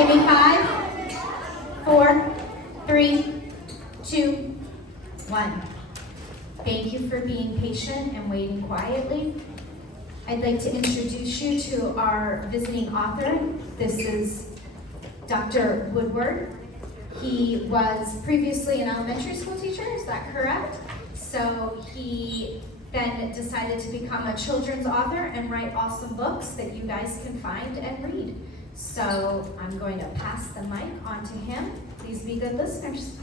give me 5, 4, 3, 2, 1. Thank you for being patient and waiting quietly. I'd like to introduce you to our visiting author. This is Dr. Woodward. He was previously an elementary school teacher, is that correct? So he then decided to become a children's author and write awesome books that you guys can find and read. So I'm going to pass the mic on to him. Please be good listeners.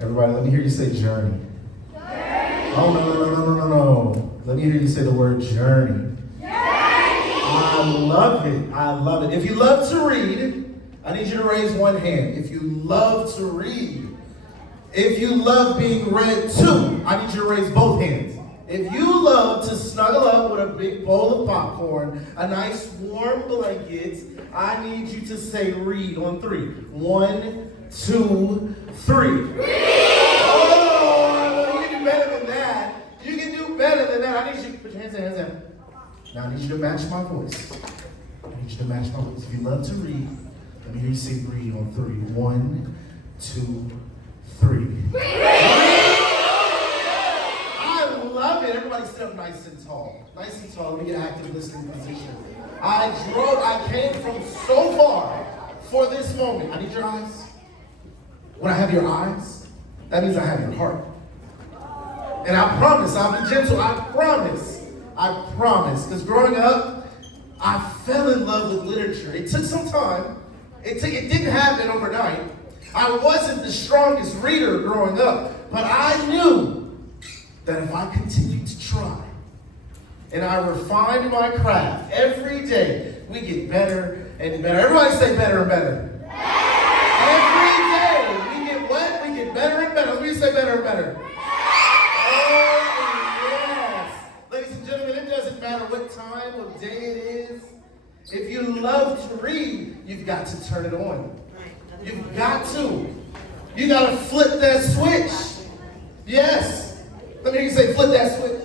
Everybody, let me hear you say journey. Journey. Oh, no. Let me hear you say the word journey. Journey. I love it. I love it. If you love to read, I need you to raise one hand. If you love to read. If you love being read to, I need you to raise both hands. If you love to snuggle up with a big bowl of popcorn, a nice warm blanket, I need you to say read on 3. 1, 2, 3. Read! Oh, you can do better than that. You can do better than that. I need you to put your hands down. Now I need you to match my voice. I need you to match my voice. If you love to read, let me hear you say read on 3. 1, 2, 3. I love it. Everybody sit up nice and tall. Nice and tall. Let me get active listening position. I came from so far for this moment. I need your eyes. When I have your eyes, that means I have your heart. And I promise, I'll be gentle. I promise. Because growing up, I fell in love with literature. It took some time. It didn't happen overnight. I wasn't the strongest reader growing up, but I knew that if I continued to try and I refined my craft every day, we get better and better. Everybody say better and better. Every day we get what? We get better and better. Let me say better and better. Oh, yes. Ladies and gentlemen, it doesn't matter what time of day it is. If you love to read, you've got to turn it on. You've got to. You got to flip that switch. Yes. Let me hear you say flip that switch.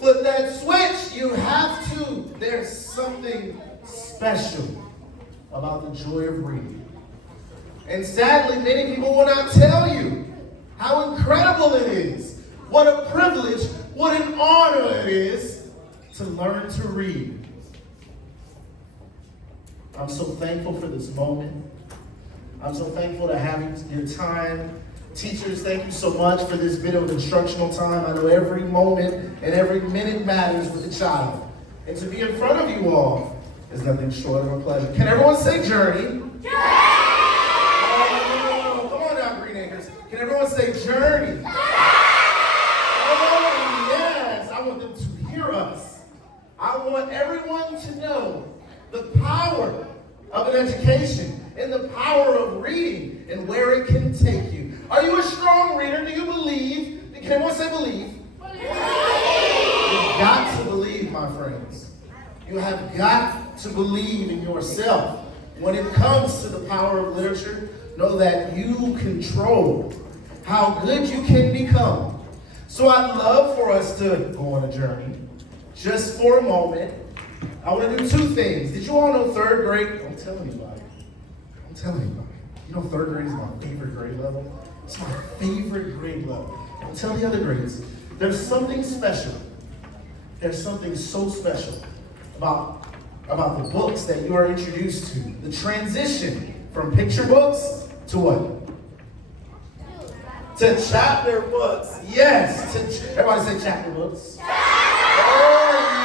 Flip that switch. You have to. There's something special about the joy of reading. And sadly, many people will not tell you how incredible it is. What a privilege, what an honor it is to learn to read. I'm so thankful for this moment. I'm so thankful to have your time. Teachers, thank you so much for this bit of instructional time. I know every moment and every minute matters with a child. And to be in front of you all is nothing short of a pleasure. Can everyone say journey? Journey! Oh, come on now, Green Acres. Can everyone say journey? Oh, yes. I want them to hear us. I want everyone to know the power of an education and the power of reading and where it can take you. Are you a strong reader? Do you believe? Can everyone say believe? Believe. You've got to believe, my friends. You have got to believe in yourself. When it comes to the power of literature, know that you control how good you can become. So I'd love for us to go on a journey just for a moment. I want to do 2 things. Did you all know 3rd grade? Don't tell anybody. Don't tell anybody. You know 3rd grade is my favorite grade level? It's my favorite grade level. Don't tell the other grades. There's something special. There's something so special about the books that you are introduced to. The transition from picture books to what? To chapter books. Yes. Everybody say chapter books. Oh,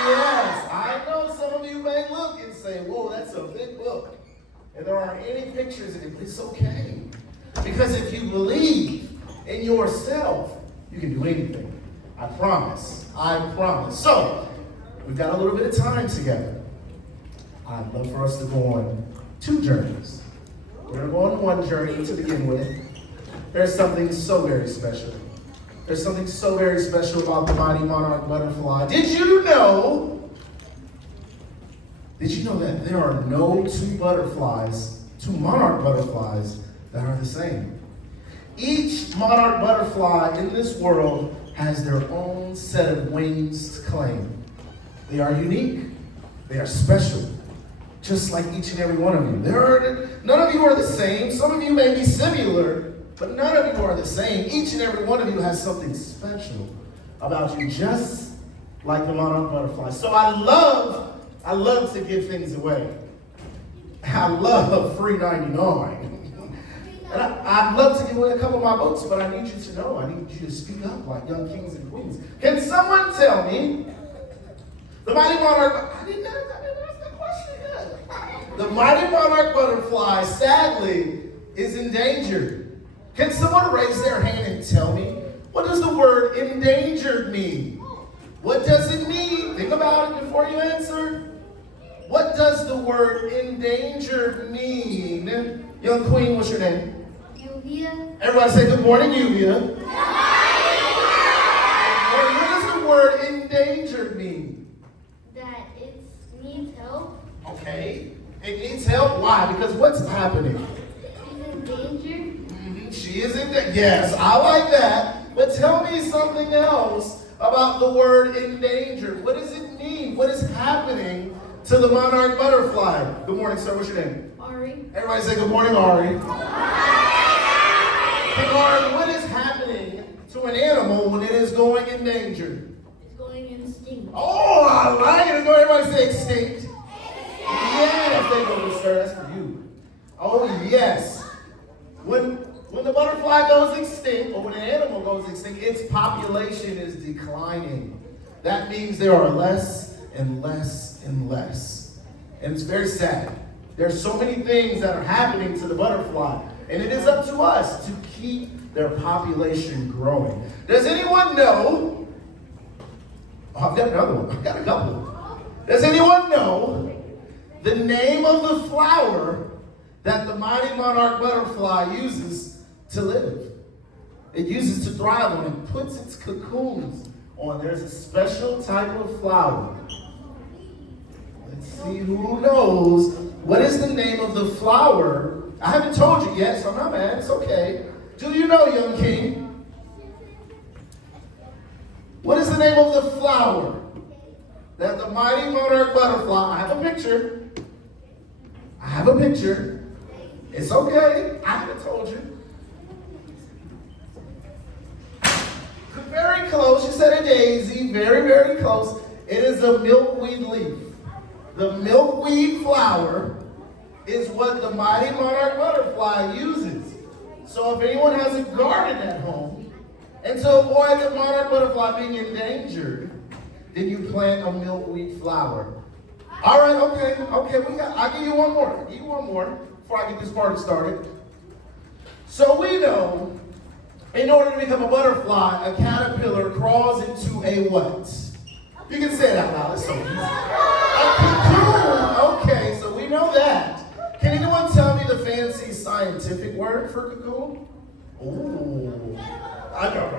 yes. I know some of you may look and say, whoa, that's a big book. And there aren't any pictures in it, but it's okay. Because if you believe in yourself, you can do anything. I promise. I promise. So, we've got a little bit of time together. I'd love for us to go on 2 journeys. We're going to go on one journey to begin with. There's something so very special. There's something so very special about the mighty monarch butterfly. Did you know that there are no 2 monarch butterflies that are the same? Each monarch butterfly in this world has their own set of wings to claim. They are unique. They are special, just like each and every one of you. None of you are the same. Some of you may be similar, but none of you are the same. Each and every one of you has something special about you, just like the monarch butterfly. So I love to give things away. I love free 99. And I'd love to give away a couple of my books, but I need you to know, I need you to speak up like young kings and queens. Can someone tell me, the mighty monarch, I didn't ask that question yet. The mighty monarch butterfly, sadly, is endangered. Can someone raise their hand and tell me, what does the word endangered mean? What does it mean? Think about it before you answer. What does the word endangered mean? Young queen, what's your name? Yuvia. Everybody say good morning, Yuvia. What does the word endangered mean? That it needs help. Okay. It needs help. Why? Because what's happening? She's in danger. She is in danger. Yes, I like that. But tell me something else about the word endangered. What does it mean? What is happening to the monarch butterfly? Good morning, sir. What's your name? Ari. Everybody say good morning, Ari. Hey, Ari, what is happening to an animal when it is going in danger? It's going extinct. Oh, I like it. Everybody say extinct. Yes, they go, sir. That's for you. Oh, yes. When the butterfly goes extinct, or when an animal goes extinct, its population is declining. That means there are less and less and less. And it's very sad. There's so many things that are happening to the butterfly, and it is up to us to keep their population growing. Does anyone know? Oh, I've got another one. I've got a couple. Does anyone know the name of the flower that the mighty monarch butterfly uses to live? It uses to thrive on and puts its cocoons on. There's a special type of flower. Let's see who knows. What is the name of the flower? I haven't told you yet, so I'm not mad. It's okay. Do you know, young king? What is the name of the flower that the mighty monarch butterfly, I have a picture. It's okay. I haven't told you. Very close. You said a daisy. Very, very close. It is a milkweed leaf. The milkweed flower is what the mighty monarch butterfly uses. So if anyone has a garden at home, and to avoid the monarch butterfly being endangered, then you plant a milkweed flower. All right, okay. I'll give you one more before I get this party started. So we know, in order to become a butterfly, a caterpillar crawls into a what? You can say it out loud. It's so easy. A cocoon. Okay, so we know that. Can anyone tell me the fancy scientific word for cocoon? Ooh. I know.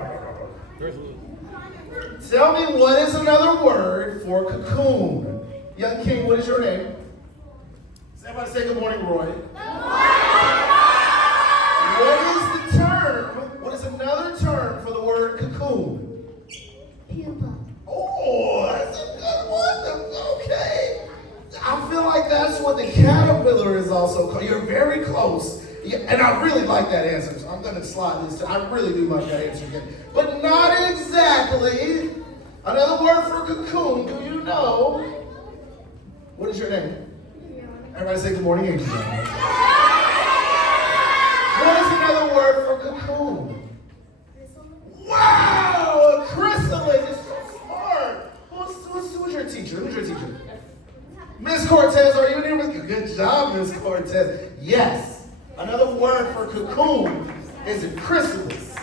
Tell me what is another word for cocoon? Young king, what is your name? Everybody say good morning, Roy. What is the term? What is another term for the word cocoon? Pupa. Oh, that's a good one. Okay. I feel like that's what the caterpillar is also called. You're very close. Yeah, and I really like that answer. So I'm going to slide this. I really do like that answer again. But not exactly. Another word for cocoon. Do you know? What is your name? Everybody say good morning, Adriana. What is another word for cocoon? Wow, a chrysalid is so smart. Who's your teacher? Miss Cortez, are you in here? Good job, Miss Cortez. Yes, another word for cocoon is a chrysalis.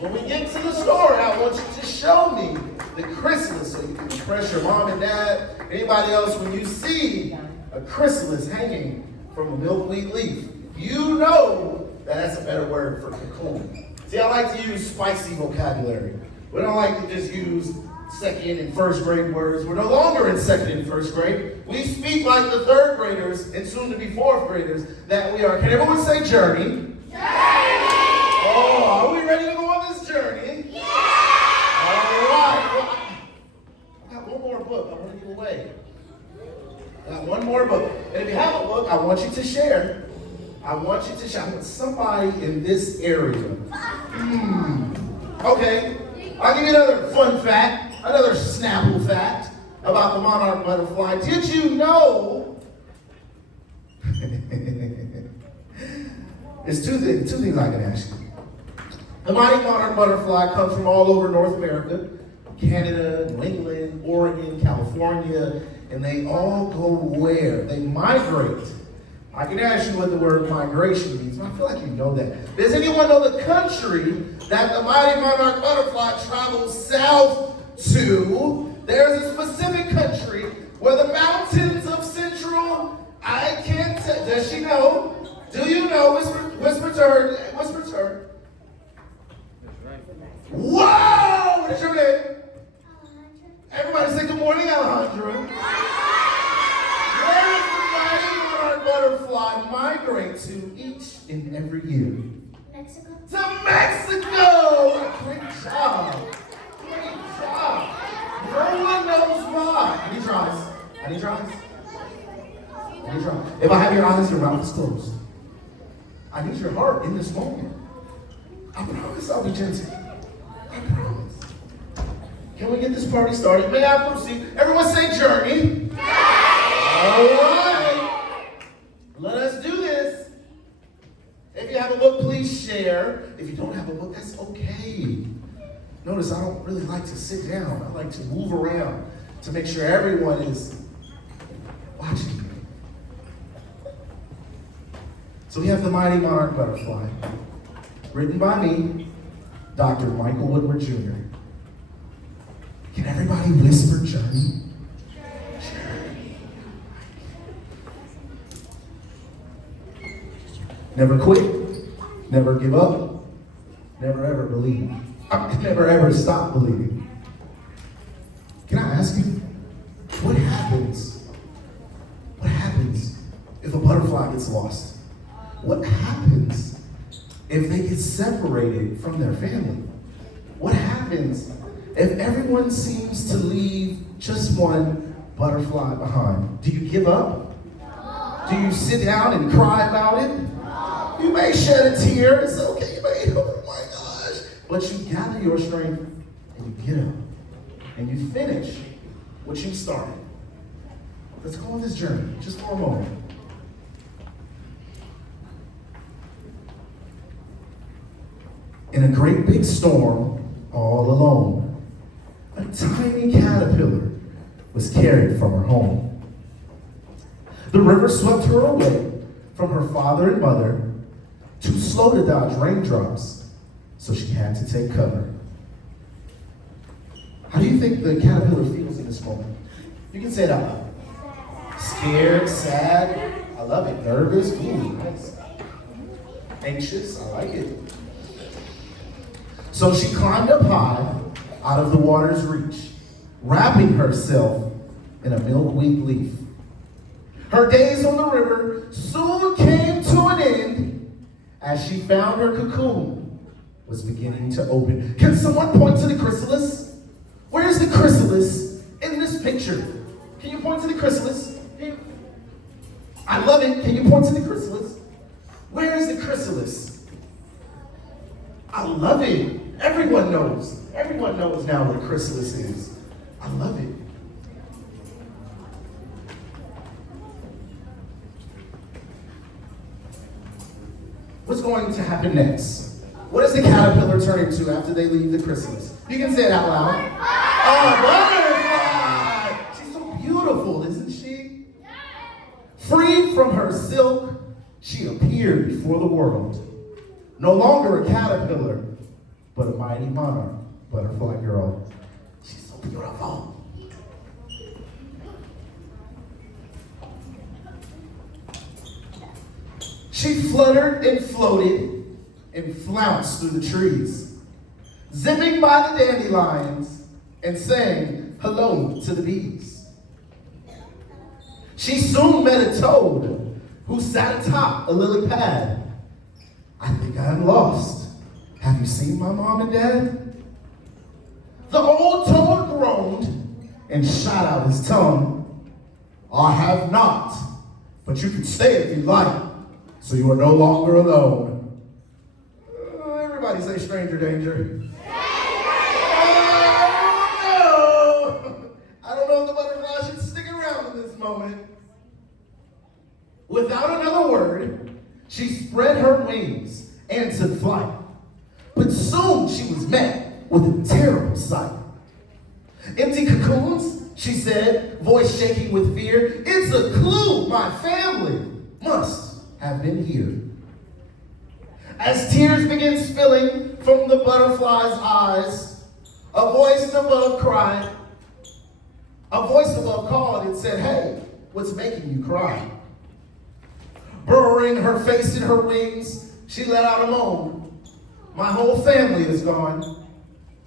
When we get to the story, I want you to show me the chrysalis so you can impress your mom and dad, anybody else. When you see a chrysalis hanging from a milkweed leaf, you know that that's a better word for cocoon. See, I like to use spicy vocabulary. We don't like to just use second and first grade words. We're no longer in second and first grade. We speak like the third graders and soon to be fourth graders that we are. Can everyone say journey? Journey! Oh, are we ready to go on this journey? Yeah! All right. Well, I got one more book I want to give away. Got one more book. And if you have a book, I want you to share. I want you to share with somebody in this area. Okay, I'll give you another fun fact, another Snapple fact about the monarch butterfly. Did you know? There's two things I can ask you. The mighty monarch butterfly comes from all over North America, Canada, New England, Oregon, California, and they all go where? They migrate. I can ask you what the word migration means, but I feel like you know that. Does anyone know the country that the mighty monarch butterfly travels south to? There's a specific country where the mountains of Central, I can't tell, does she know? Do you know? Whisper to her, whisper to her. Whoa! What is your name? Everybody say good morning, Alejandra. Where does the mighty monarch butterfly migrate to each and every year? Mexico. To Mexico! Great job. Great job. No one knows why. I need your eyes. I need your eyes. I need your eyes. If I have your eyes, your mouth is closed. I need your heart in this moment. I promise I'll be gentle. I promise. Can we get this party started? May I proceed? Everyone say journey. All right. Let us do this. If you have a book, please share. If you don't have a book, that's okay. Notice I don't really like to sit down. I like to move around to make sure everyone is watching me. So we have The Mighty Monarch Butterfly, written by me, Dr. Michael Woodward Jr. Can everybody whisper journey? Journey. Never quit, never give up, never ever believe. Never ever stop believing. Can I ask you, what happens? What happens if a butterfly gets lost? What happens if they get separated from their family? What happens if everyone seems to leave just one butterfly behind? Do you give up? Do you sit down and cry about it? You may shed a tear. It's okay. You may, oh my gosh. But you gather your strength and you get up and you finish what you started. Let's go on this journey just for a moment. In a great big storm, all alone, a tiny caterpillar was carried from her home. The river swept her away from her father and mother, too slow to dodge raindrops, so she had to take cover. How do you think the caterpillar feels in this moment? You can say it out loud. Scared, sad, I love it. Nervous, ooh, nice. Anxious, I like it. So she climbed up high out of the water's reach, wrapping herself in a milkweed leaf. Her days on the river soon came to an end as she found her cocoon was beginning to open. Can someone point to the chrysalis? Where's the chrysalis in this picture? Can you point to the chrysalis? I love it. Can you point to the chrysalis? Where is the chrysalis? I love it. Everyone knows. Everyone knows now what a chrysalis is. I love it. What's going to happen next? What does the caterpillar turn into after they leave the chrysalis? You can say it out loud. A butterfly! She's so beautiful, isn't she? Free from her silk, she appeared before the world. No longer a caterpillar, but a mighty monarch butterfly girl. She's so beautiful. She fluttered and floated and flounced through the trees, zipping by the dandelions and saying hello to the bees. She soon met a toad who sat atop a lily pad. I think I'm lost. Have you seen my mom and dad? The old toad groaned and shot out his tongue. I have not, but you can stay if you like, so you are no longer alone. Everybody say stranger danger. Oh, no. I don't know if the butterfly should stick around in this moment. Without another word, she spread her wings and took flight. But soon she was met with a terrible sight. Empty cocoons, she said, voice shaking with fear. It's a clue my family must have been here. As tears began spilling from the butterfly's eyes, a voice above cried. A voice above called and said, hey, what's making you cry? Burrowing her face in her wings, she let out a moan. My whole family is gone,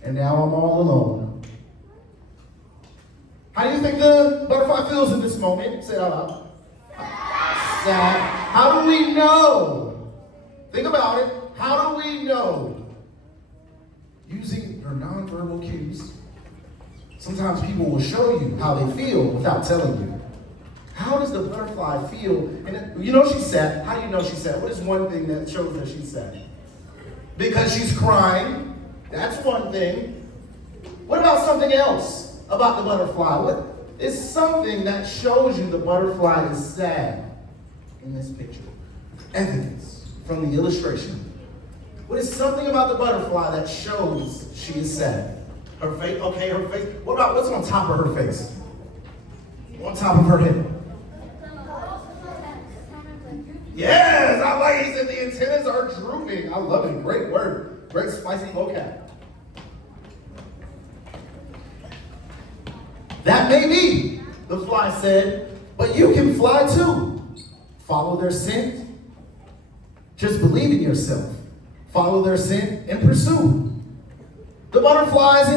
and now I'm all alone. How do you think the butterfly feels in this moment? Say it out loud. Sad. How do we know? Think about it. How do we know? Using her nonverbal cues. Sometimes people will show you how they feel without telling you. How does the butterfly feel? And you know she's sad. How do you know she's sad? What is one thing that shows that she's sad? Because she's crying. That's one thing. What about something else about the butterfly? What is something that shows you the butterfly is sad in this picture? Evidence from the illustration. What is something about the butterfly that shows she is sad? Her face, okay, her face. What about what's on top of her face? On top of her head. Yes, I like it. He said the antennas are drooping. I love it. Great word. Great spicy vocab. That may be, the fly said, but you can fly too. Follow their scent. Just believe in yourself. Follow their scent and pursue. The butterflies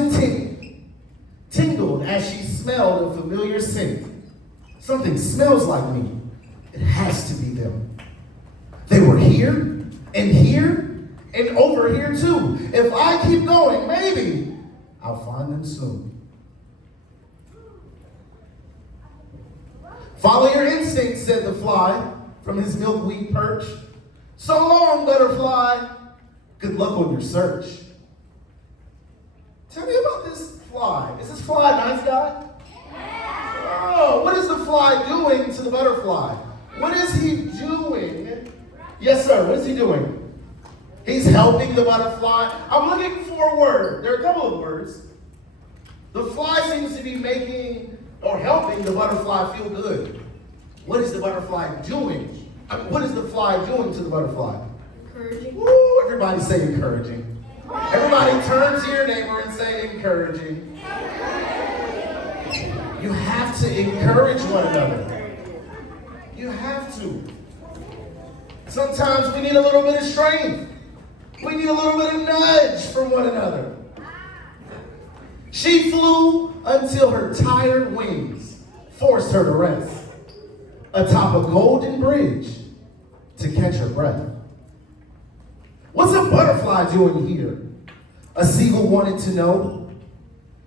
tingled as she smelled a familiar scent. Something smells like me. It has to be them. They were here and over here too. If I keep going, maybe I'll find them soon. Follow your instincts, said the fly from his milkweed perch. So long, butterfly. Good luck on your search. Tell me about this fly. Is this fly a nice guy? Oh, what is the fly doing to the butterfly? What is he doing? Yes, sir. What is he doing? He's helping the butterfly. I'm looking for a word. There are a couple of words. The fly seems to be making or helping the butterfly feel good. What is the butterfly doing? What is the fly doing to the butterfly? Encouraging. Woo, everybody say encouraging. Everybody turn to your neighbor and say encouraging. You have to encourage one another. You have to. Sometimes we need a little bit of strength. We need a little bit of nudge from one another. She flew until her tired wings forced her to rest atop a golden bridge to catch her breath. What's a butterfly doing here? A seagull wanted to know.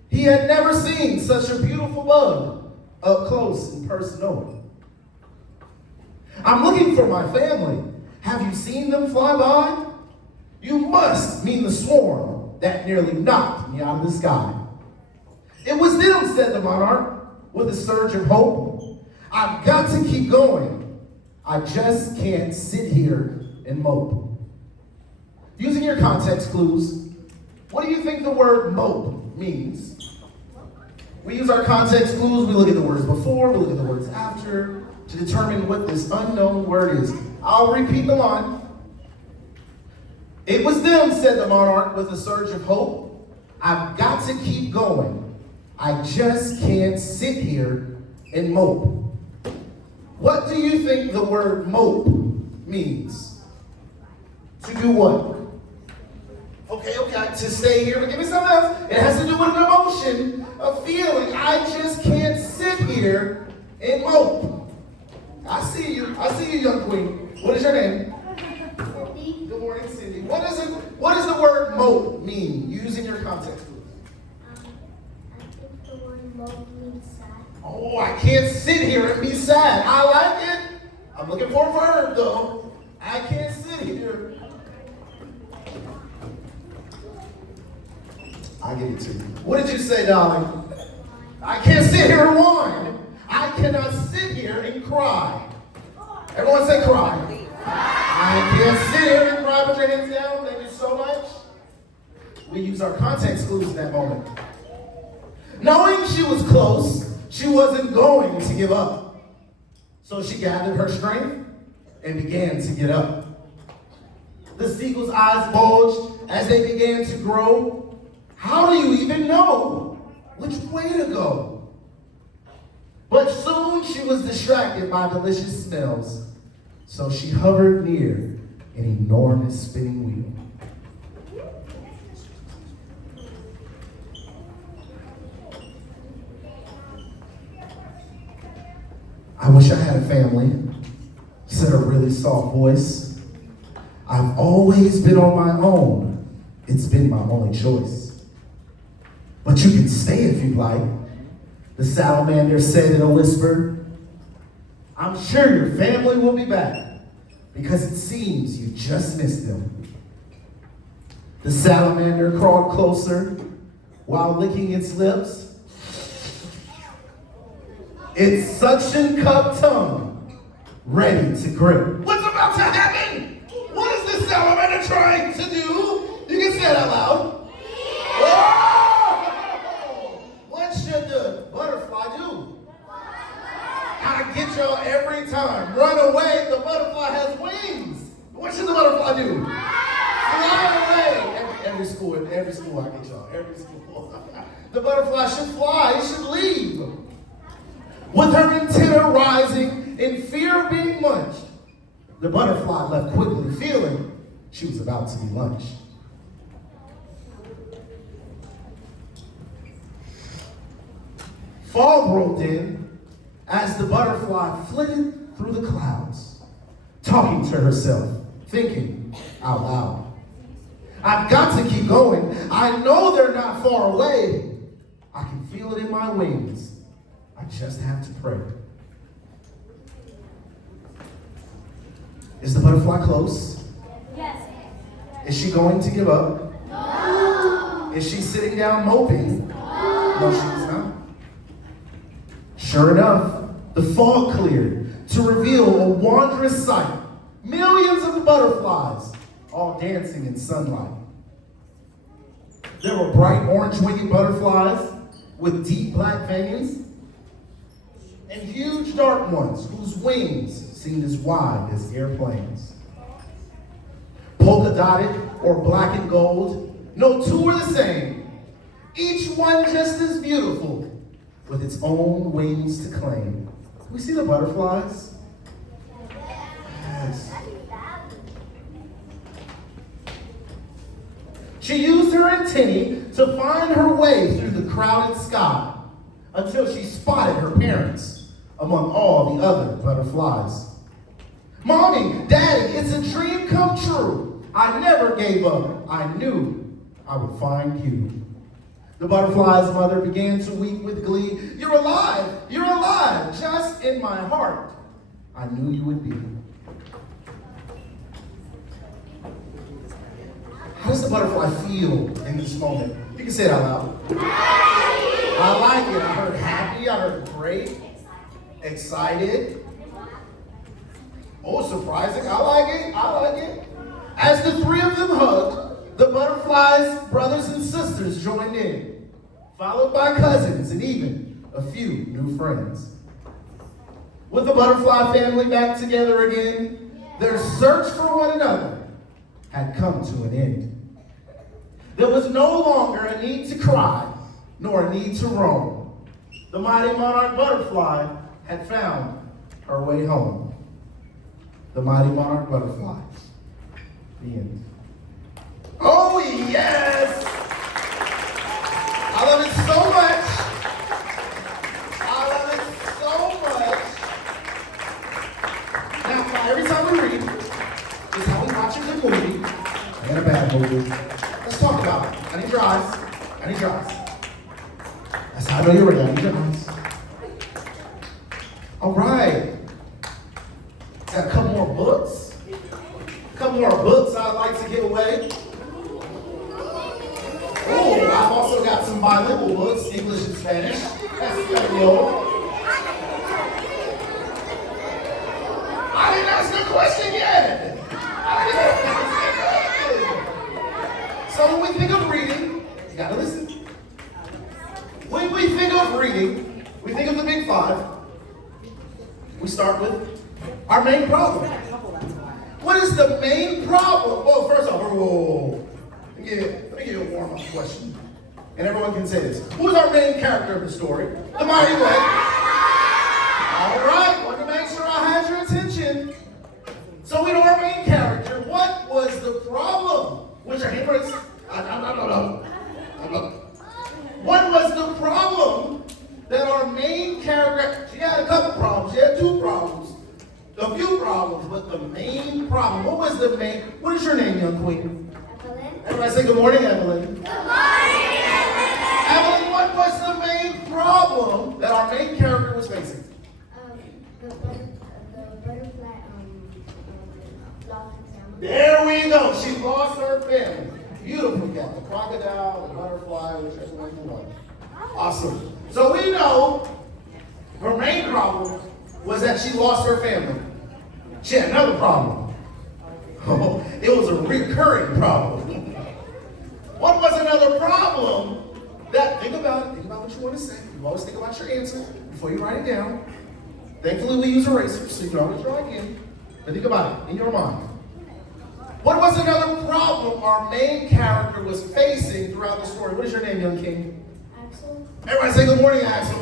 He had never seen such a beautiful bug up close and personal. I'm looking for my family. Have you seen them fly by? You must mean the swarm that nearly knocked me out of the sky. It was them, said the monarch, with a surge of hope. I've got to keep going. I just can't sit here and mope. Using your context clues, what do you think the word mope means? We use our context clues, we look at the words before, we look at the words after, to determine what this unknown word is. I'll repeat the line. It was them, said the monarch with a surge of hope. I've got to keep going. I just can't sit here and mope. What do you think the word mope means? To do what? Okay, to stay here, but give me something else. It has to do with an emotion, a feeling. I just can't sit here and mope. I see you, young queen. What is your name? Cindy. Good morning, Cindy. What does the word mope mean, using your context clues? I think the word mope means Oh, I can't sit here and be sad. I like it. I'm looking for a verb, though. I can't sit here. I'll give it to you. What did you say, darling? I can't sit here and whine. I cannot sit here and cry. Everyone say cry. I can't sit here and cry. Put your hands down. Thank you so much. We use our context clues in that moment. Knowing she was close, she wasn't going to give up. So she gathered her strength and began to get up. The seagull's eyes bulged as they began to grow. How do you even know which way to go? But soon she was distracted by delicious smells. So she hovered near an enormous spinning wheel. I wish I had a family, said a really soft voice. I've always been on my own. It's been my only choice. But you can stay if you'd like, the salamander said in a whisper. I'm sure your family will be back, because it seems you just missed them. The salamander crawled closer while licking its lips. Its suction-cup tongue ready to grip. What's about to happen? What is this salamander trying to do? You can say it out loud. Oh! What should the butterfly do? I get y'all every time. Run away, the butterfly has wings. What should the butterfly do? Fly away. Every school I get y'all, every school. The butterfly should fly, it should leave. With her antenna rising in fear of being munched, the butterfly left quickly, feeling she was about to be lunched. Fog rolled in as the butterfly flitted through the clouds, talking to herself, thinking out loud. I've got to keep going. I know they're not far away. I can feel it in my wings. I just have to pray. Is the butterfly close? Yes. Is she going to give up? No. Is she sitting down moping? No, she's not. Sure enough, the fog cleared to reveal a wondrous sight. Millions of butterflies all dancing in sunlight. There were bright orange-winged butterflies with deep black veins, and huge dark ones whose wings seemed as wide as airplanes. Polka dotted or black and gold, no two are the same. Each one just as beautiful, with its own wings to claim. Can we see the butterflies? Yes. She used her antennae to find her way through the crowded sky until she spotted her parents among all the other butterflies. Mommy, Daddy, it's a dream come true. I never gave up. I knew I would find you. The butterfly's mother began to weep with glee. You're alive, just in my heart. I knew you would be. How does the butterfly feel in this moment? You can say it out loud. I like it. I heard happy, I heard great, excited. Oh, surprising. I like it. As the three of them hugged, the butterfly's brothers and sisters joined in, followed by cousins and even a few new friends. With the butterfly family back together again, their search for one another had come to an end. There was no longer a need to cry, nor a need to roam. The mighty monarch butterfly had found her way home. The mighty monarch butterfly. The end. Oh, yes! I love it so much. I love it so much. Now, every time we read, is how we watch a good movie and a bad movie. Let's talk about it. I need your eyes. That's how I know you're ready. I need your eyes. All right. Got a couple more books. A couple more books I'd like to give away. Oh, I've also got some bilingual books, English and Spanish. That's gonna be old. I didn't ask a question yet. So when we think of reading, you gotta listen. When we think of reading, we think of the big five. We start with our main problem. What is the main problem? Well, first off, whoa. Let me give you a warm-up question. And everyone can say this. Who is our main character of the story? The Mighty Way. All right, want to make sure I had your attention. So we know our main character. What was the problem? What's your hand raised? No. What was the problem that our main character, she had a couple problems, she had two problems, a few problems, but the main problem, what is your name, young queen? Evelyn. Everybody say good morning, Evelyn. Good morning, Evelyn. Evelyn, what was the main problem that our main character was facing? The butterfly lost his family. There we go, she lost her family. Beautiful cat, the crocodile, the butterfly, whichever one you want. Awesome. So we know her main problem was that she lost her family. She had another problem. Oh, it was a recurring problem. What was another problem that, think about what you want to say. You always think about your answer before you write it down. Thankfully we use erasers, so you can always try again. But think about it in your mind. What was another problem our main character was facing throughout the story? What is your name, young king? Axel. Everybody say good morning, Axel.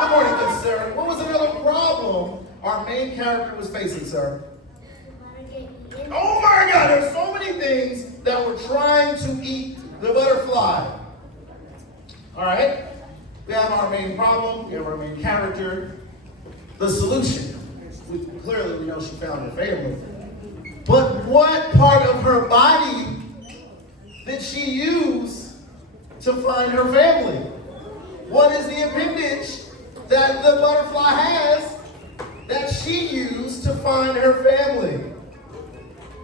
Good morning, good sir. What was another problem our main character was facing, sir? Oh my God, there's so many things that were trying to eat the butterfly. All right, we have our main problem, we have our main character, the solution. Clearly, we know she found her family. But what part of her body did she use to find her family? What is the appendage that the butterfly has that she used to find her family?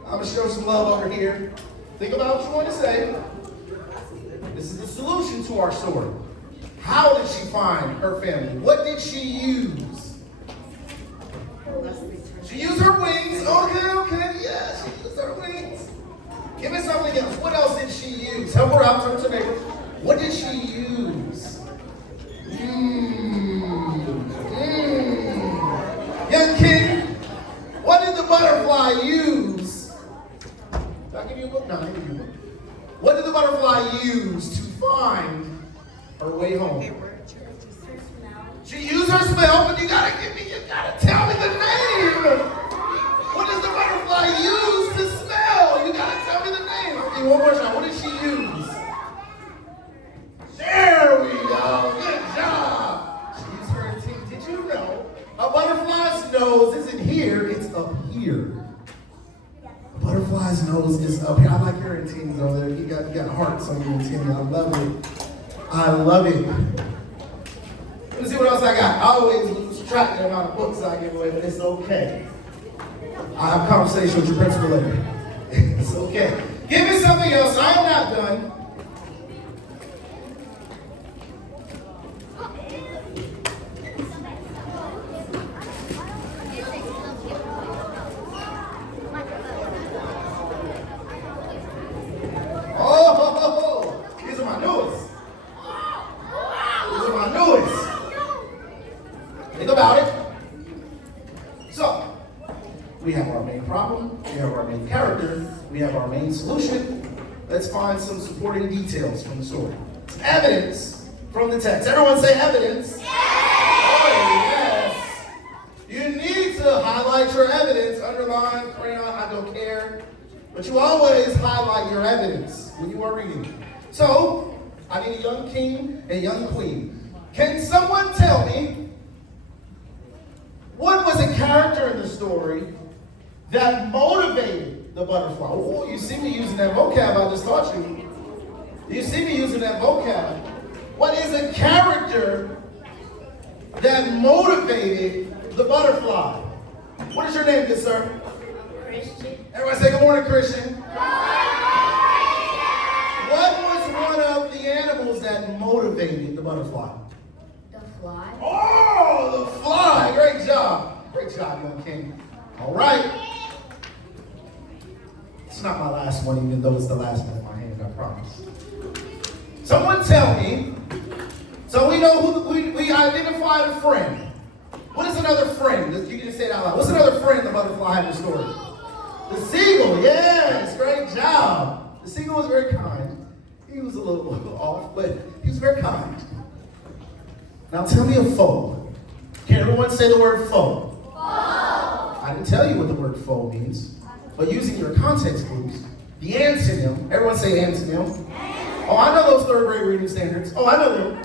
I'm going to show some love over here. Think about what you want to say. This is the solution to our story. How did she find her family? What did she use? She used her wings. Okay, yeah, she used her wings. Give me something else. What else did she use? Help her out, turn to neighbor. What did she use? Young king, what did the butterfly use? Did I give you a book? No, I didn't give you a book. What did the butterfly use to find her way home? She used her smell, but you gotta tell me the name. What does the butterfly use to smell? You gotta tell me the name. Okay, one more time. What did she use? There we go. Good job. She used her teeth. Did you know a butterfly's nose isn't here, it's up here. A butterfly's nose is up here. I like your antennas over there. You got hearts on your antenna. I love it. I love it. Let me see what else I got. I always lose track of the amount of books I give away, but it's okay. I have a conversation with your principal later. It's okay. Give me something else. I am not done. Oh, these are my newest. These are my newest. Think about it. So, we have our main problem, we have our main character, we have our main solution. Let's find some supporting details from the story. Some evidence from the text. Everyone say evidence. Oh, yes. You need to highlight your evidence, underline, crayon, I don't care. But you always highlight your evidence when you are reading. So, I need a young king and a young queen. Can someone tell me what was a character in the story that motivated the butterfly? Oh, you see me using that vocab I just taught you. You see me using that vocab. What is a character that motivated the butterfly? What is your name, good sir? Christian. Everybody say good morning, Christian. What was one of the animals that motivated the butterfly? The fly. Oh, the fly. Great job. Great job, young king. All right. It's not my last one, even though it's the last one in my hand, I promise. Someone tell me. So we know who we identified a friend. What is another friend? You can just say it out loud. What's another friend the butterfly had in the story? The seagull. Yes, great job. The seagull was very kind. He was a little off, but he was very kind. Now tell me a foe. Can everyone say the word foe? Foe. I didn't tell you what the word foe means, but using your context clues, the antonym, everyone say antonym. Oh, I know those third grade reading standards. Oh, I know them.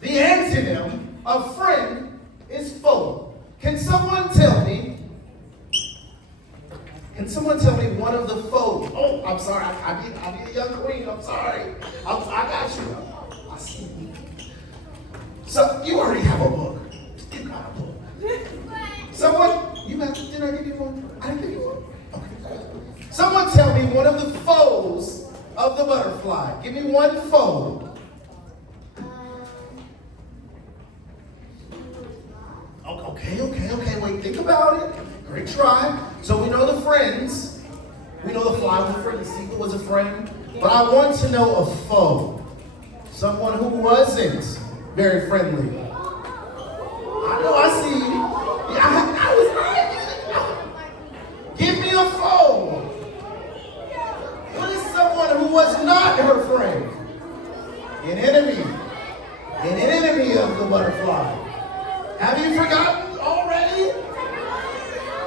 The antonym of friend is foe. Can someone tell me one of the foes? Oh, I'm sorry. I need a young queen. I'm sorry. I got you. I see you. So you already have a book. You got a book. Someone, did I give you one? I didn't give you one. Okay. Someone tell me one of the foes of the butterfly. Give me one foe. Okay. Wait, think about it. Great try. So we know the friends. We know the fly was a friend. The seagull was a friend. But I want to know a foe. Someone who wasn't very friendly. I know, I see. Yeah, I was right. Give me a foe. What is someone who was not her friend? An enemy. An enemy of the butterfly. Have you forgotten already?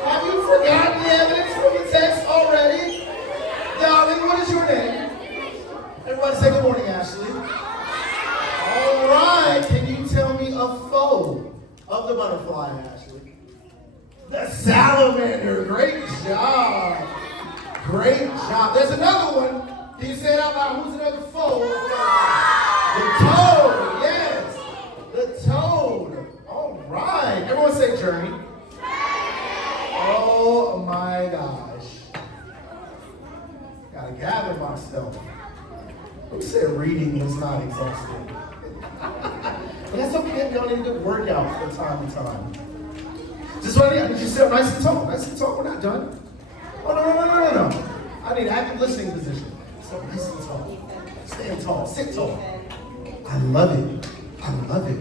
Have you forgotten the evidence from the text already? Darling, what is your name? Everybody say good morning, Ashley. All right, can you tell me a foe of the butterfly, Ashley? The salamander. Great job. Great job. There's another one. Can you say it out loud? Who's another foe? The toad. Yes. The toad. All right. Everyone say journey. Oh my gosh. Gotta gather myself. Who said reading was not exhausting? But that's okay. We don't need to work out from time to time. Just what I need you to sit nice and tall. Nice and tall. We're not done. Oh, no. I need active listening position. So nice and tall. Stand tall. Sit tall. I love it. I love it.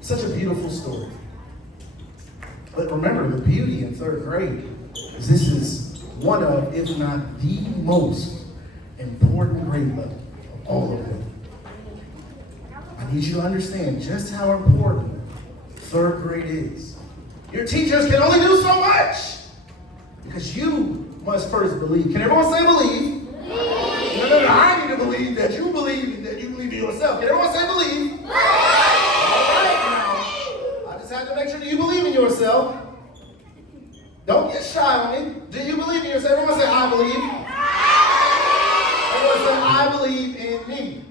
Such a beautiful story. But remember, the beauty in third grade is this is one of, if not the most important grade level of all of them. I need you to understand just how important third grade is. Your teachers can only do so much because you must first believe. Can everyone say believe? Believe. No. I need to believe that you believe in yourself. Can everyone say believe? Believe. All right now. I just have to make sure that you believe in yourself. Don't get shy on me. Do you believe in yourself? Everyone say I believe. Everyone say I believe in me.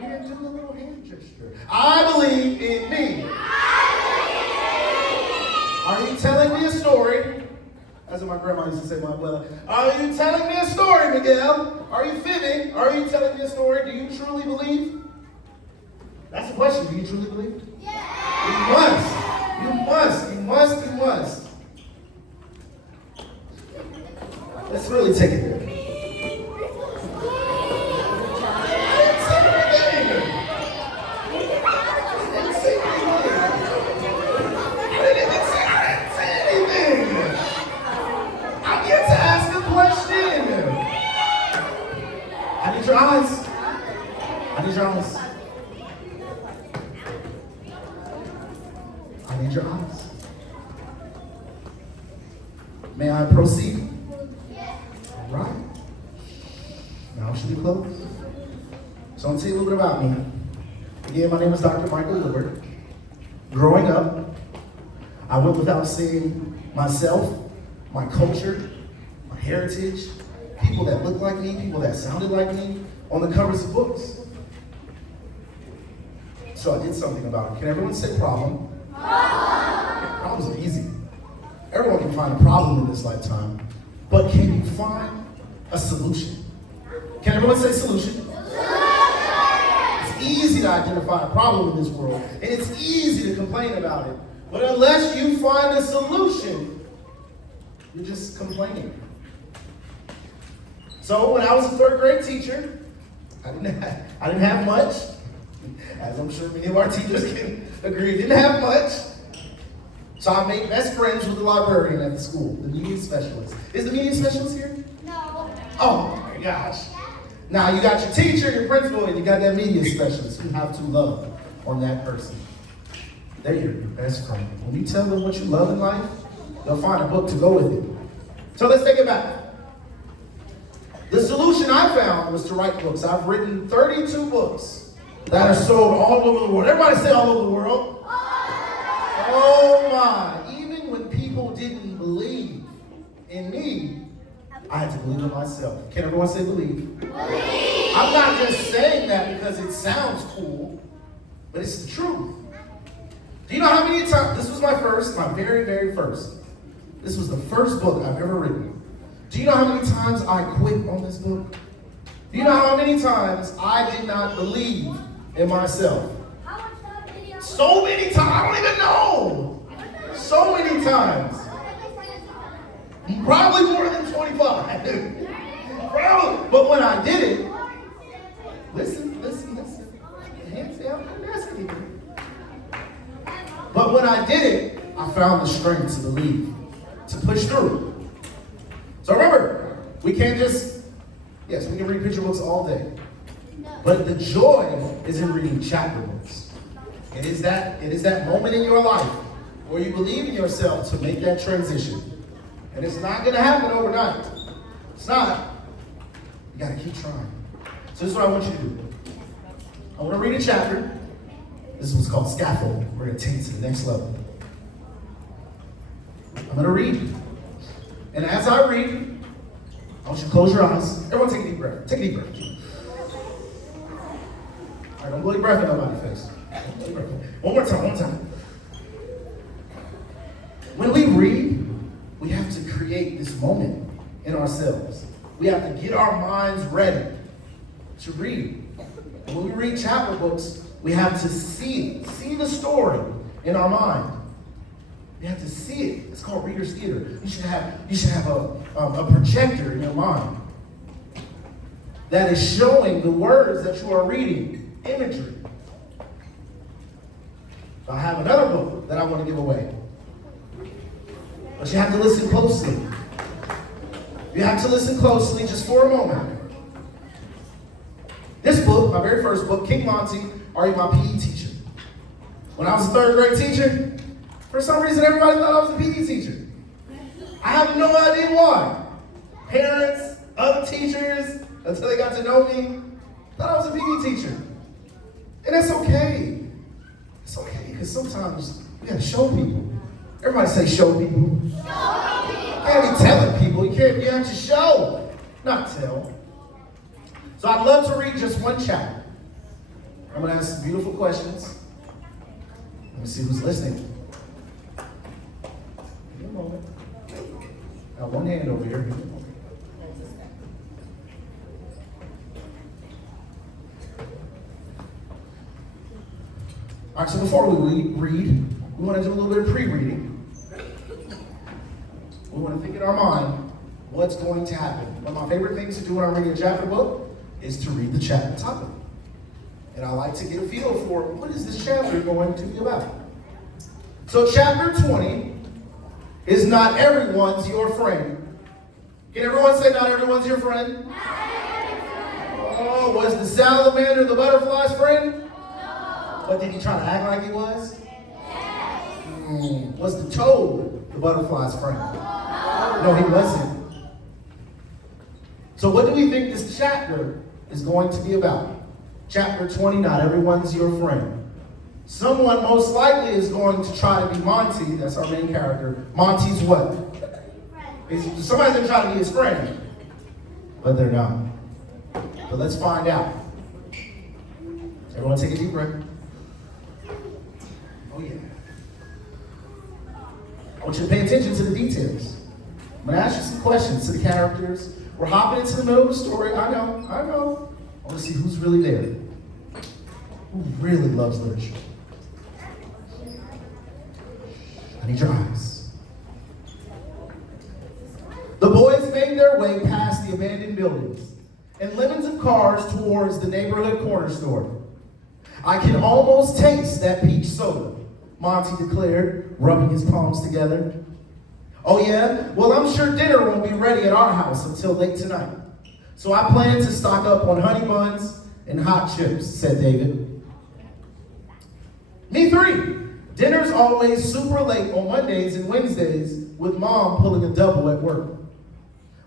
You didn't do the little hand gesture. I believe in me. Are you telling me a story? That's what my grandma used to say, my abuela. Are you telling me a story, Miguel? Are you fibbing? Are you telling me a story? Do you truly believe? That's the question. Do you truly believe? Yeah. You must. Let's really take it there. I need your eyes. I need your eyes. I need your eyes. May I proceed? All right. Now should we close? So I'm going to tell you a little bit about me. Again, my name is Dr. Michael Lillard. Growing up, I went without seeing myself, my culture, my heritage, people that looked like me, people that sounded like me, on the covers of books. So I did something about it. Can everyone say problem? Problems are easy. Everyone can find a problem in this lifetime. But can you find a solution? Can everyone say solution? It's easy to identify a problem in this world, and it's easy to complain about it. But unless you find a solution, you're just complaining. So when I was a third grade teacher, I didn't have much, as I'm sure many of our teachers can agree, didn't have much. So I made best friends with the librarian at the school, the media specialist. Is the media specialist here? No. Oh my gosh. Now you got your teacher, your principal, and you got that media specialist. You have to love on that person. They're your best friend. When you tell them what you love in life, they'll find a book to go with it. So let's take it back. The solution I found was to write books. I've written 32 books that are sold all over the world. Everybody say all over the world. Oh my. Even when people didn't believe in me, I had to believe in myself. Can everyone say believe? Believe. I'm not just saying that because it sounds cool, but it's the truth. Do you know how many times, this was my very, very first. This was the first book I've ever written. Do you know how many times I quit on this book? Do you know how many times I did not believe in myself? So many times, I don't even know. So many times. Probably more than 25. Probably. But when I did it, listen. Hands down, I'm asking you. But when I did it, I found the strength to believe, to push through. So remember, we can't just, yes, we can read picture books all day. But the joy is in reading chapter books. It is that moment in your life where you believe in yourself to make that transition. And it's not going to happen overnight. It's not. You got to keep trying. So this is what I want you to do. I want to read a chapter. This is what's called scaffold. We're going to take it to the next level. I'm going to read. And as I read, I want you to close your eyes. Everyone take a deep breath. Take a deep breath. All right, don't blow your breath in nobody's face. One more time. When we read, we have to create this moment in ourselves. We have to get our minds ready to read. And when we read chapter books, we have to see the story in our mind. You have to see it. It's called reader's theater. You should have a projector in your mind that is showing the words that you are reading, imagery. I have another book that I want to give away. But you have to listen closely. You have to listen closely just for a moment. This book, my very first book, King Monty, are you my PE teacher? When I was a third grade teacher, for some reason everybody thought I was a PE teacher. I have no idea why. Parents, other teachers, until they got to know me, thought I was a PE teacher. And that's okay. It's okay, because sometimes you gotta show people. Everybody say show people. Show people. You can't be telling people. You have to show, not tell. So I'd love to read just one chapter. I'm going to ask some beautiful questions. Let me see who's listening. Give me a moment. I got one hand over here. All right, so before we read, we want to do a little bit of pre-reading. We want to think in our mind what's going to happen. One of my favorite things to do when I'm reading a chapter book is to read the chapter topic. And I like to get a feel for what is this chapter going to be about. So chapter 20 is not everyone's your friend. Can everyone say not everyone's your friend? Oh, was the salamander the butterfly's friend? No. But did he try to act like he was? Yes. Was the toad the butterfly's friend? No, he wasn't. So what do we think this chapter is going to be about? Chapter 20, not everyone's your friend. Someone most likely is going to try to be Monty, that's our main character. Monty's what? Somebody's going to try to be his friend, but they're not. But let's find out. Everyone take a deep breath. Oh, yeah. I want you to pay attention to the details. I'm going to ask you some questions to the characters. We're hopping into the middle of the story. I know. I want to see who's really there. Who really loves literature? I need your eyes. The boys made their way past the abandoned buildings and lemons of cars towards the neighborhood corner store. I can almost taste that peach soda, Monty declared, rubbing his palms together. Oh yeah? Well, I'm sure dinner won't be ready at our house until late tonight. So I plan to stock up on honey buns and hot chips, said David. Me three. Dinner's always super late on Mondays and Wednesdays with Mom pulling a double at work.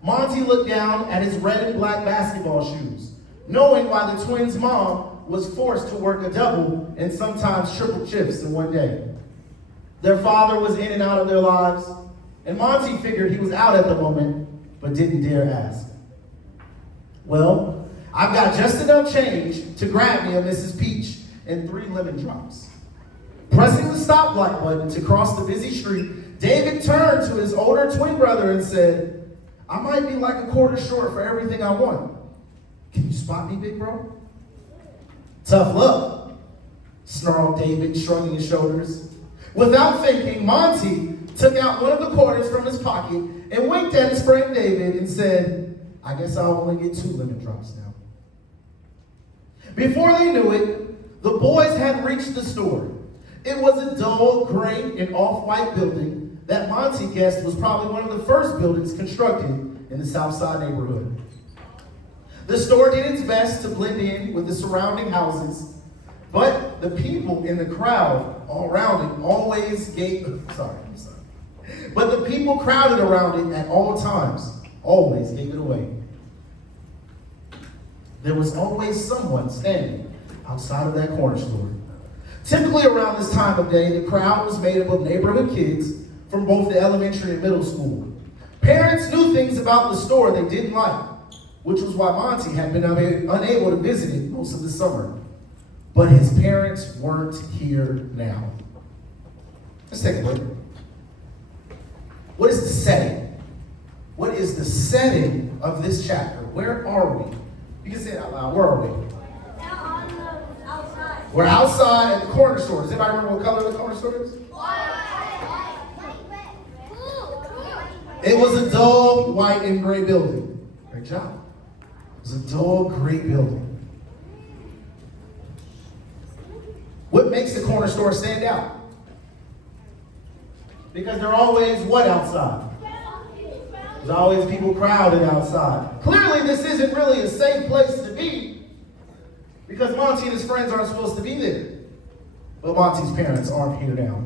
Monty looked down at his red and black basketball shoes, knowing why the twins' mom was forced to work a double and sometimes triple shifts in one day. Their father was in and out of their lives, and Monty figured he was out at the moment, but didn't dare ask. Well, I've got just enough change to grab me a Mrs. Peach and 3 lemon drops. Pressing the stoplight button to cross the busy street, David turned to his older twin brother and said, I might be like a quarter short for everything I want. Can you spot me, big bro? Tough luck, snarled David, shrugging his shoulders. Without thinking, Monty took out one of the quarters from his pocket and winked at his friend David and said, I guess I'll only get 2 lemon drops now. Before they knew it, the boys had reached the store. It was a dull, gray, and off-white building that Monty guessed was probably one of the first buildings constructed in the South Side neighborhood. The store did its best to blend in with the surrounding houses, but the people in the crowd all around it always gave, but the people crowded around it at all times always gave it away. There was always someone standing outside of that corner store. Typically around this time of day, the crowd was made up of neighborhood kids from both the elementary and middle school. Parents knew things about the store they didn't like, which was why Monty had been unable to visit it most of the summer. But his parents weren't here now. Let's take a look. What is the setting? What is the setting of this chapter? Where are we? You can say it out loud. Where are we? Outside. We're outside at the corner store. Does anybody remember what color the corner store is? It was a dull white and gray building. Great job. It was a dull gray building. What makes the corner store stand out? Because there are always what outside? There's always people crowded outside. Clearly, this isn't really a safe place to be because Monty and his friends aren't supposed to be there. But Monty's parents aren't here now.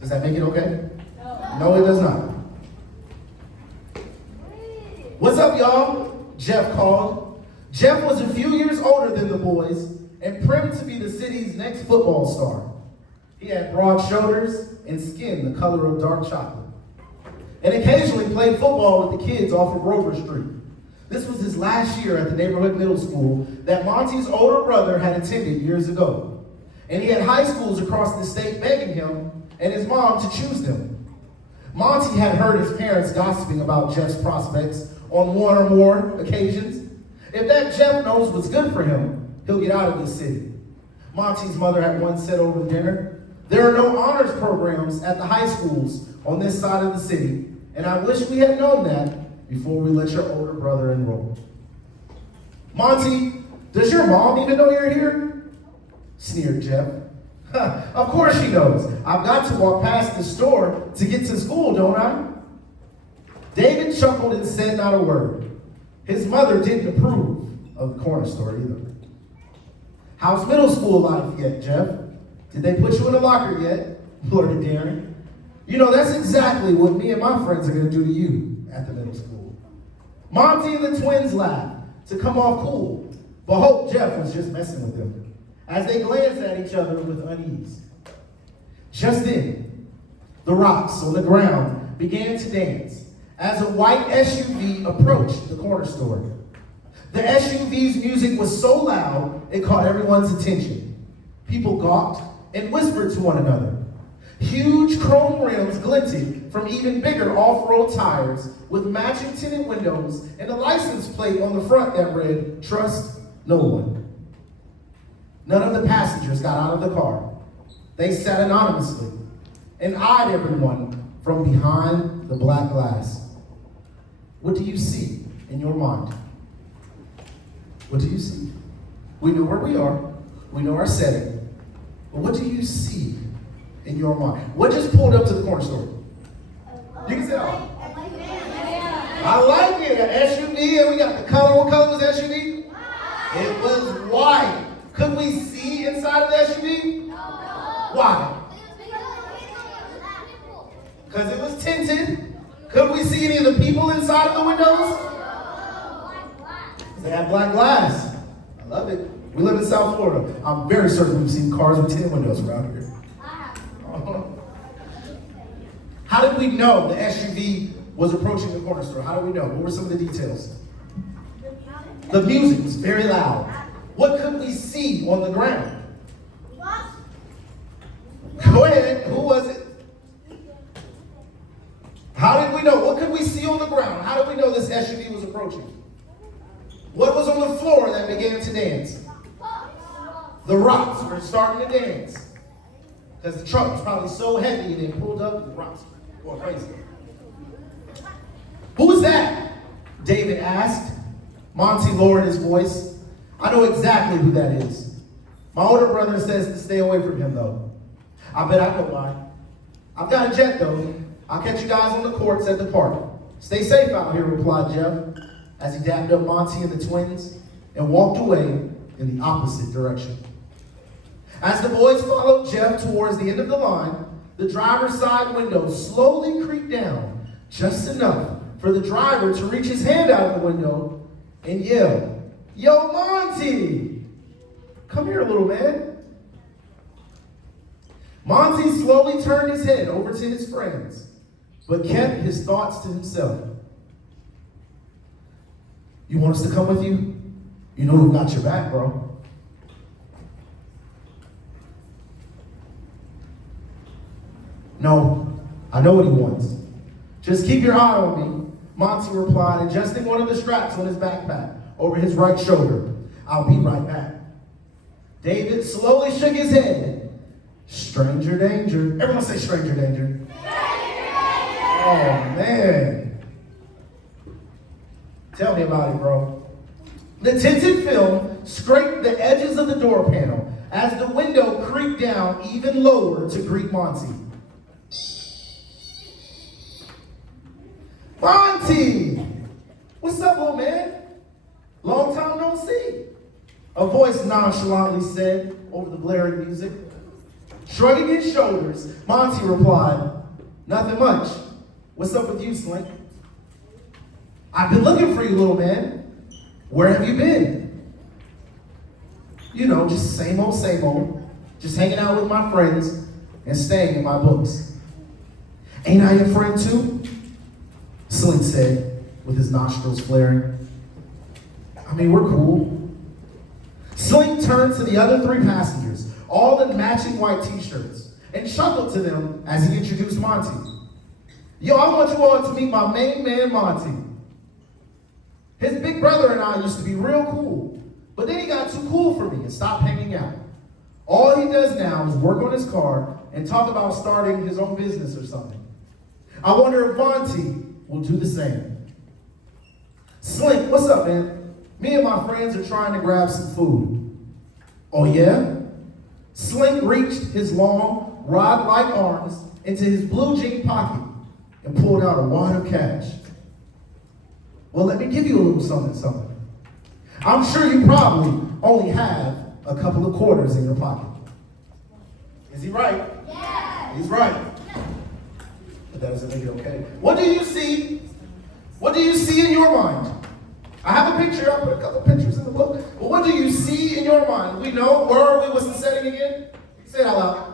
Does that make it okay? No, it does not. What's up, y'all? Jeff called. Jeff was a few years older than the boys and primed to be the city's next football star. He had broad shoulders and skin the color of dark chocolate, and occasionally played football with the kids off of Rover Street. This was his last year at the neighborhood middle school that Monty's older brother had attended years ago. And he had high schools across the state begging him and his mom to choose them. Monty had heard his parents gossiping about Jeff's prospects on one or more occasions. If that Jeff knows what's good for him, he'll get out of this city. Monty's mother had once said over dinner, there are no honors programs at the high schools on this side of the city, and I wish we had known that before we let your older brother enroll. Monty, does your mom even know you're here? Sneered Jeff. Of course she knows. I've got to walk past the store to get to school, don't I? David chuckled and said not a word. His mother didn't approve of the corner store either. How's middle school life yet, Jeff? Did they put you in a locker yet? Blurted Darren. You know, that's exactly what me and my friends are going to do to you at the middle school. Monty and the twins laughed to come off cool, but hoped Jeff was just messing with them as they glanced at each other with unease. Just then, the rocks on the ground began to dance as a white SUV approached the corner store. The SUV's music was so loud, it caught everyone's attention. People gawked and whispered to one another. Huge chrome rims glinted from even bigger off-road tires with matching tinted windows and a license plate on the front that read, "Trust no one." None of the passengers got out of the car. They sat anonymously and eyed everyone from behind the black glass. What do you see in your mind? What do you see? We know where we are. We know our setting. But what do you see in your mind? What just pulled up to the corner store? You can tell. I like it. An SUV, and we got the color. What color was the SUV? It was white. Could we see inside of the SUV? Why? Because it was tinted. Could we see any of the people inside of the windows? They have black glass. I love it. We live in South Florida. I'm very certain we've seen cars with tinted windows around here. How did we know the SUV was approaching the corner store? How did we know? What were some of the details? The music was very loud. What could we see on the ground? Go ahead. Who was it? How did we know? What could we see on the ground? How did we know this SUV was approaching? What was on the floor that began to dance? The rocks were starting to dance. Because the truck was probably so heavy and they pulled up and the rocks were going crazy. "Who's that?" David asked. Monty lowered his voice. "I know exactly who that is. My older brother says to stay away from him, though. I bet I know why. I've got a jet, though. I'll catch you guys on the courts at the park. Stay safe out here," replied Jeff, as he dapped up Monty and the twins and walked away in the opposite direction. As the boys followed Jeff towards the end of the line, the driver's side window slowly creaked down, just enough for the driver to reach his hand out of the window and yell, "Yo, Monty! Come here, little man." Monty slowly turned his head over to his friends, but kept his thoughts to himself. "You want us to come with you? You know who got your back, bro." "No, I know what he wants. Just keep your eye on me," Monty replied, adjusting one of the straps on his backpack over his right shoulder. "I'll be right back." David slowly shook his head. Stranger danger. Everyone say stranger danger. Oh, man. Tell me about it, bro. The tinted film scraped the edges of the door panel as the window creaked down even lower to greet Monty. "Monty! What's up, little man? Long time no see," a voice nonchalantly said over the blaring music. Shrugging his shoulders, Monty replied, "Nothing much. What's up with you, Slink?" "I've been looking for you, little man. Where have you been?" "You know, just same old. Just hanging out with my friends and staying in my books." "Ain't I your friend too?" Slink said, with his nostrils flaring. "I mean, we're cool." Slink turned to the other three passengers, all in matching white t-shirts, and chuckled to them as he introduced Monty. "Yo, I want you all to meet my main man, Monty. His big brother and I used to be real cool, but then he got too cool for me and stopped hanging out. All he does now is work on his car and talk about starting his own business or something. I wonder if Monty will do the same." "Slink, what's up, man? Me and my friends are trying to grab some food." "Oh, yeah?" Slink reached his long, rod-like arms into his blue jean pocket and pulled out a wad of cash. "Well, let me give you a little something. I'm sure you probably only have a couple of quarters in your pocket." Is he right? Yeah. He's right. But that doesn't make it okay. What do you see? What do you see in your mind? I have a picture. I put a couple pictures in the book. But what do you see in your mind? We know. Where are we? What's the setting again? Say it out loud.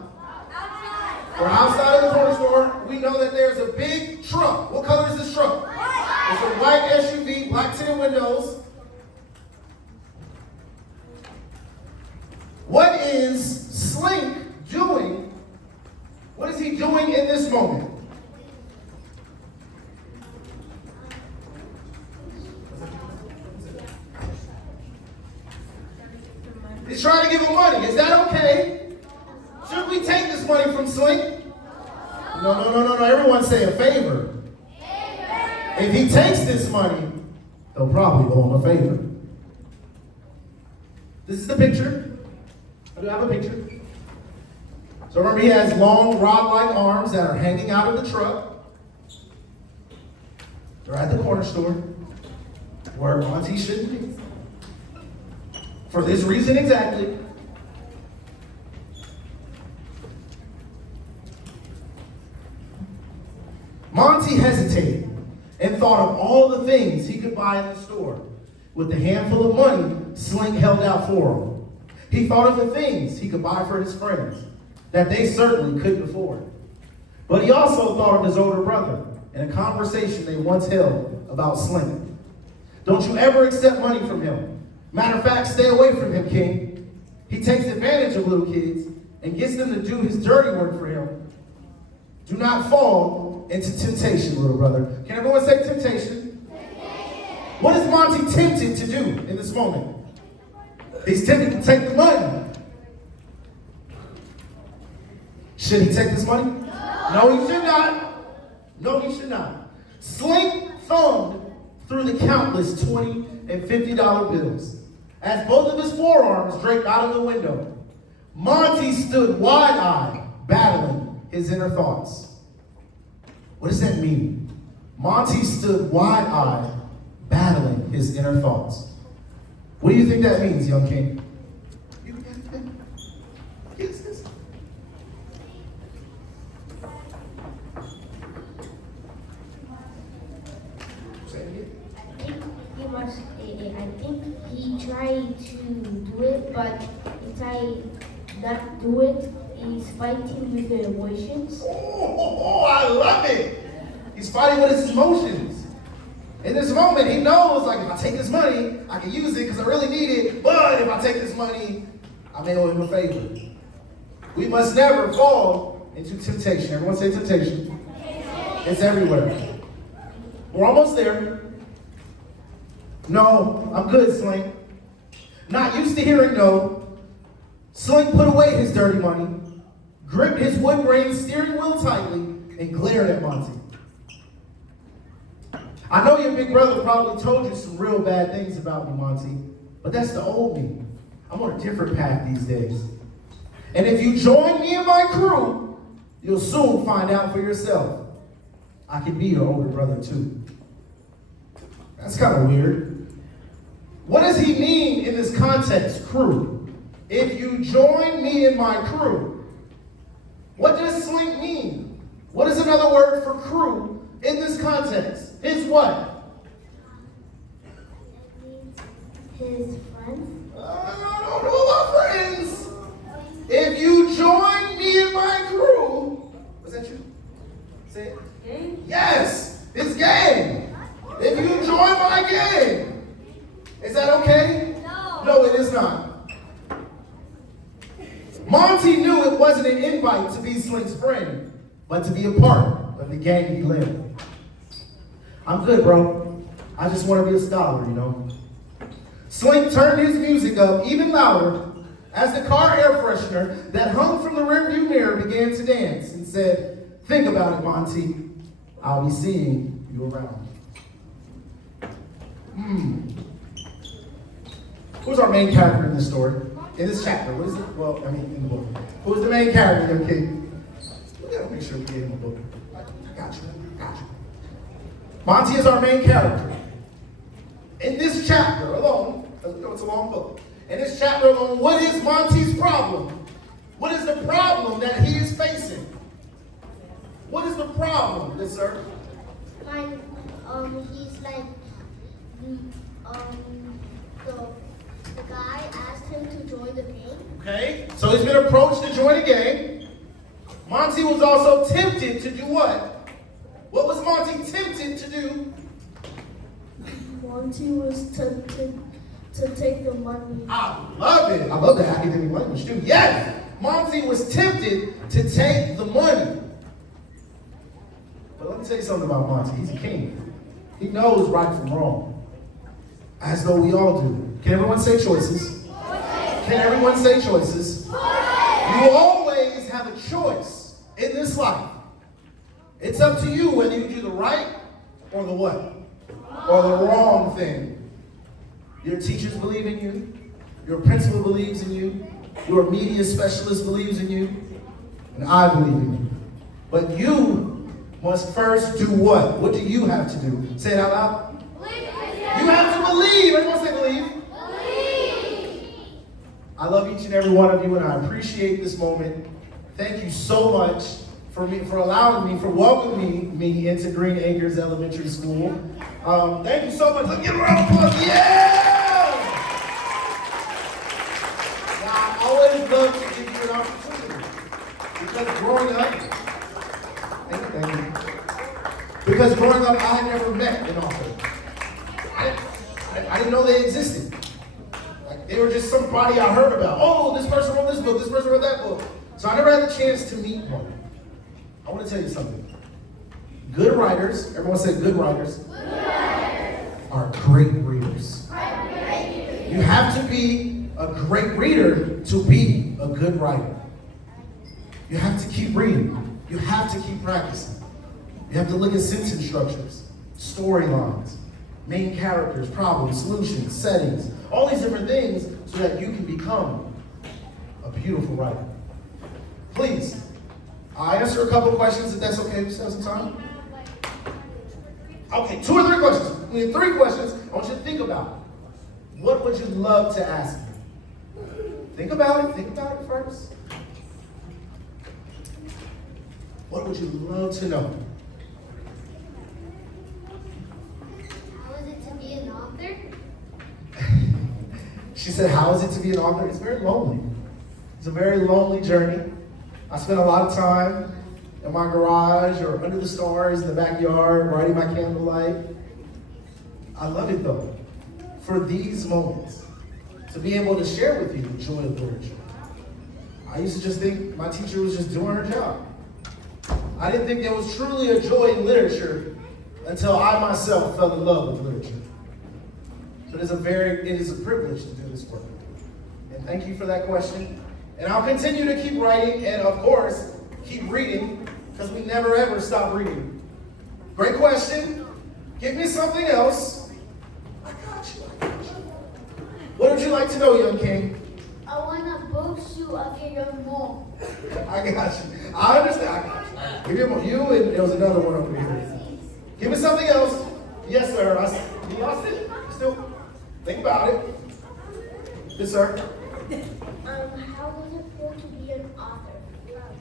We're outside of the corner store. We know that there's a big truck. What color is this truck? It's a white SUV, black tinted windows. What is Slink doing he doing in this moment? He's trying to give him money. Is that okay? Should we take this money from Slink? No. Everyone say a favor. If he takes this money, they'll probably go him a favor. This is the picture. I do have a picture. So remember, he has long rod-like arms that are hanging out of the truck. They're at the corner store where Monty shouldn't be. For this reason exactly. Monty hesitated and thought of all the things he could buy in the store with the handful of money Slink held out for him. He thought of the things he could buy for his friends that they certainly couldn't afford. But he also thought of his older brother and a conversation they once held about Slink. Don't you ever accept money from him. Matter of fact, stay away from him, King. He takes advantage of little kids and gets them to do his dirty work for him. Do not fall into temptation, little brother. Can everyone say temptation? What is Monty tempted to do in this moment? He's tempted to take the money. Should he take this money? No, he should not. No, he should not. Slink thumbed through the countless $20 and $50 bills as both of his forearms draped out of the window. Monty stood wide-eyed, battling his inner thoughts. What does that mean? Monty stood wide-eyed, battling his inner thoughts. What do you think that means, young king? Yes. I think he tried to do it, but if I not do it, he's fighting with the emotions. Oh, I love it. He's fighting with his emotions. In this moment, he knows, like, if I take this money, I can use it because I really need it. But if I take this money, I may owe him a favor. We must never fall into temptation. Everyone say temptation. It's everywhere. We're almost there. No, I'm good, Slink. Not used to hearing no. Slink put away his dirty money, gripped his wood-grain steering wheel tightly, and glared at Monty. I know your big brother probably told you some real bad things about me, Monty, but that's the old me. I'm on a different path these days. And if you join me and my crew, you'll soon find out for yourself. I can be your older brother too. That's kind of weird. What does he mean in this context, crew? If you join me and my crew. What does Slink mean? What is another word for crew in this context? His what? His friends. I don't know about friends. If you join me and my crew. Was that you? Say it. Gang? Yes, it's gang. If you join my gang. Is that okay? No, it is not. Monty knew it wasn't an invite to be Slink's friend, but to be a part of the gang he lived. I'm good, bro. I just want to be a scholar, you know. Slink turned his music up even louder as the car air freshener that hung from the rearview mirror began to dance and said, "Think about it, Monty. I'll be seeing you around." Who's our main character in this story? In this chapter? What is it? Well, I mean, in the book. Who's the main character, young kid? We gotta make sure we get him a book. I got you. Monty is our main character. In this chapter alone, it's a long book. In this chapter alone, what is Monty's problem? What is the problem that he is facing? What is the problem, yes, sir? He's like, the guy asked him to join the gang. Okay, so he's been approached to join a gang. Monty was also tempted to do what? What was Monty tempted to do? Monty was tempted to take the money. I love it. I love the academic language too. Yes, Monty was tempted to take the money. me tell you something about Monty. He's a king. He knows right from wrong, as though we all do. Can everyone say choices? Can everyone say choices? You always have a choice in this life. It's up to you whether you do the right or the what? Or the wrong thing. Your teachers believe in you. Your principal believes in you. Your media specialist believes in you. And I believe in you. But you must first do what? What do you have to do? Say it out loud. You have to believe. Everyone say believe. I love each and every one of you, and I appreciate this moment. Thank you so much for allowing me, for welcoming me into Green Acres Elementary School. Thank you so much. Let's give a round of applause. Yeah! Now, I always love to give you an opportunity. Because growing up, thank you. Because growing up, I had never met an author. I didn't know they existed. Like, they were just somebody I heard about. Oh, this person wrote this book, this person wrote that book. So I never had the chance to meet one. I want to tell you something. Good writers, everyone say good writers, are great readers. You have to be a great reader to be a good writer. You have to keep reading. You have to keep practicing. You have to look at sentence structures, storylines, main characters, problems, solutions, settings, all these different things so that you can become a beautiful writer. Please, I'll answer a couple of questions if that's okay. We still have some time? Okay, 2 or 3 questions. We have 3 questions. I want you to think about it. What would you love to ask me? Think about it. Think about it first. What would you love to know? How is it to be an author? She said, how is it to be an author? It's very lonely. It's a very lonely journey. I spent a lot of time in my garage or under the stars in the backyard, writing my candlelight. I love it though, for these moments, to be able to share with you the joy of literature. I used to just think my teacher was just doing her job. I didn't think there was truly a joy in literature until I myself fell in love with literature. So it is a privilege to do this work. And thank you for that question. And I'll continue to keep writing and, of course, keep reading, because we never ever stop reading. Great question. Give me something else. I got you. What would you like to know, young king? I want a book shoe of your young mom. I got you. I understand. I got you. Give me you, and there was another one over here. Give me something else. Yes, sir. Y'all sit. Still think about it. Yes, sir. How does it feel to be an author?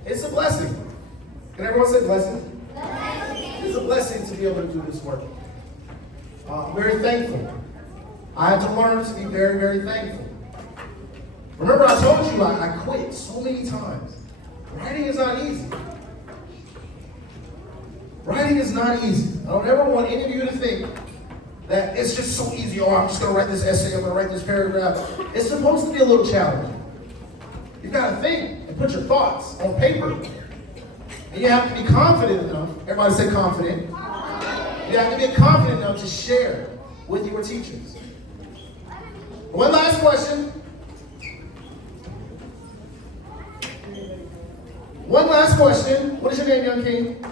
It's a blessing. Can everyone say blessing? It's a blessing to be able to do this work. I'm very thankful. I had to learn to be very, very thankful. Remember, I told you I quit so many times. Writing is not easy. Writing is not easy. I don't ever want any of you to think that it's just so easy. Oh, I'm just going to write this essay. I'm going to write this paragraph. It's supposed to be a little challenging. You got to think and put your thoughts on paper. And you have to be confident enough. Everybody say confident. You have to be confident enough to share with your teachers. One last question. One last question. What is your name, young king?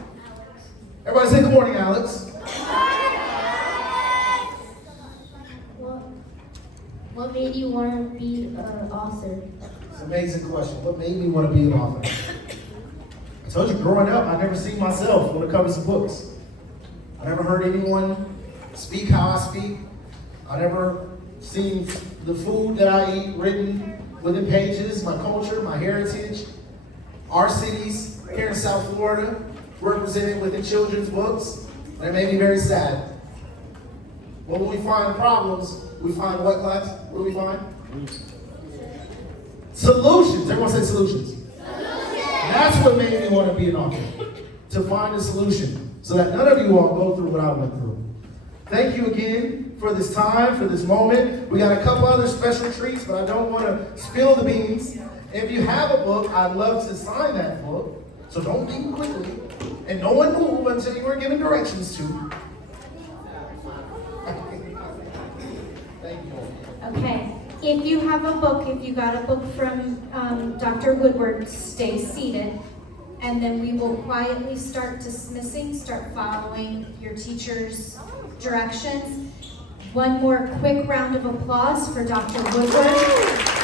Everybody say good morning, Alex. What made you want to be an author? It's an amazing question. What made me want to be an author? I told you, growing up, I never seen myself on the covers of books. I never heard anyone speak how I speak. I never seen the food that I eat written within pages, my culture, my heritage, our cities here in South Florida, represented within children's books. And it made me very sad. Well, when we find problems, we find what, class? What do we find? Solutions. Everyone say solutions. That's what made me want to be an author. To find a solution so that none of you all go through what I went through. Thank you again for this time, for this moment. We got a couple other special treats, but I don't want to spill the beans. If you have a book, I'd love to sign that book So don't leave quickly, and no one move until you are given directions to. Thank you. Okay, if you have a book, if you got a book from Dr. Woodward, stay seated. And then we will quietly start dismissing, start following your teacher's directions. One more quick round of applause for Dr. Woodward.